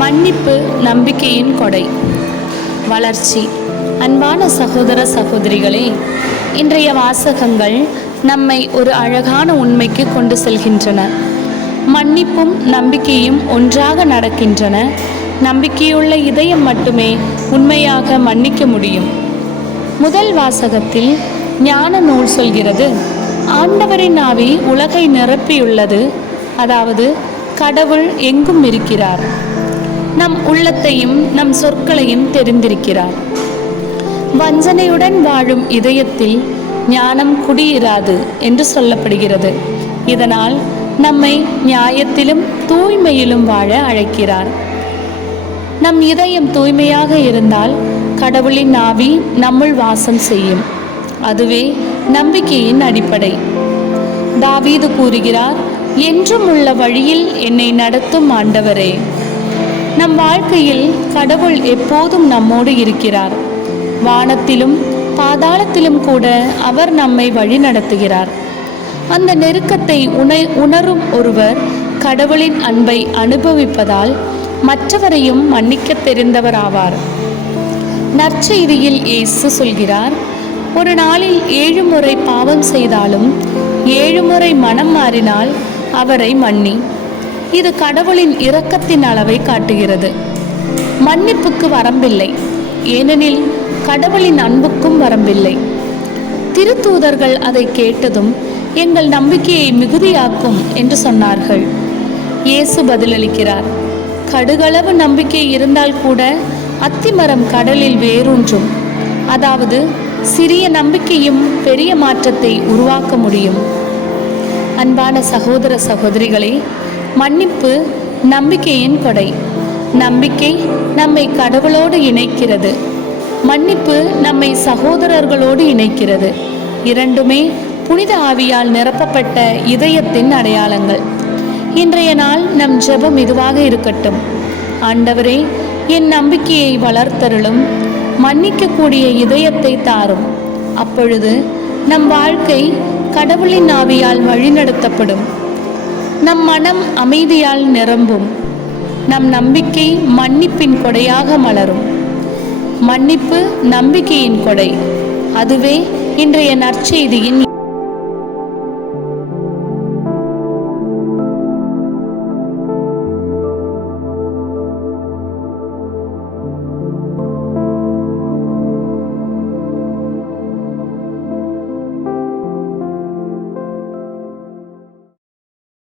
மன்னிப்பு நம்பிக்கையின் கொடை. வளர்ச்சி. அன்பான சகோதர சகோதரிகளே, இன்றைய வாசகங்கள் நம்மை ஒரு அழகான உண்மைக்கு கொண்டு செல்கின்றன. மன்னிப்பும் நம்பிக்கையும் ஒன்றாக நடக்கின்றன. நம்பிக்கையுள்ள இதயம் மட்டுமே உண்மையாக மன்னிக்க முடியும். முதல் வாசகத்தில் ஞான நூல் சொல்கிறது, ஆண்டவரின் ஆவி உலகை நிரப்பியுள்ளது. அதாவது கடவுள் எங்கும் இருக்கிறார். நம் உள்ளத்தையும் நம் சொற்களையும் தெரிந்திருக்கிறார். வஞ்சனையுடன் வாழும் இதயத்தில் ஞானம் குடியிராது என்று சொல்லப்படுகிறது. இதனால் நம்மை நியாயத்திலும் தூய்மையிலும் வாழ அழைக்கிறார். நம் இதயம் தூய்மையாக இருந்தால் கடவுளின் ஆவி நம்முள் வாசம் செய்யும். அதுவே நம்பிக்கையின் அடிப்படை. தாவீது கூறுகிறார், என்றும் உள்ள வழியில் என்னை நடத்தும் ஆண்டவரே. நம் வாழ்க்கையில் கடவுள் எப்போதும் நம்மோடு இருக்கிறார். வானத்திலும் பாதாளத்திலும் கூட அவர் நம்மை வழி நடத்துகிறார். அந்த நெருக்கத்தை உணரும் ஒருவர் கடவுளின் அன்பை அனுபவிப்பதால் மற்றவரையும் மன்னிக்க தெரிந்தவர் ஆவார். நற்செய்தியில் இயேசு சொல்கிறார், ஒரு நாளில் 7 முறை பாவம் செய்தாலும் 7 முறை மனம் மாறினால் அவரை மன்னி. இது கடவுளின் இரக்கத்தின் அளவை காட்டுகிறது. மன்னிப்புக்கு வரம்பில்லை, ஏனெனில் கடவுளின் அன்புக்கும் வரம்பில்லை. திருத்தூதர்கள் அதை கேட்டதும் எங்கள் நம்பிக்கையை மிகுதியாக்கும் என்று சொன்னார்கள். இயேசு பதிலளிக்கிறார், கடுகளவு நம்பிக்கை இருந்தால் கூட அத்திமரம் கடலில் வேரூன்றும். அதாவது சிறிய நம்பிக்கையும் பெரிய மாற்றத்தை உருவாக்க முடியும். அன்பான சகோதர சகோதரிகளே, மன்னிப்பு நம்பிக்கையின் கொடை. நம்பிக்கை நம்மை கடவுளோடு இணைக்கிறது. மன்னிப்பு நம்மை சகோதரர்களோடு இணைக்கிறது. இரண்டுமே புனித ஆவியால் நிரப்பப்பட்ட இதயத்தின் அடையாளங்கள். இன்றைய நாள் நம் ஜெபம் இதுவாக இருக்கட்டும். ஆண்டவரே, என் நம்பிக்கையை வளர்த்தருளும். மன்னிக்கக்கூடிய இதயத்தை தாரும். அப்பொழுது நம் வாழ்க்கை கடவுளின் ஆவியால் வழிநடத்தப்படும். நம் மனம் அமைதியால் நிரம்பும். நம் நம்பிக்கை மன்னிப்பின் கொடையாக மலரும். மன்னிப்பு நம்பிக்கையின் கொடை. அதுவே இன்றைய நற்செய்தியின்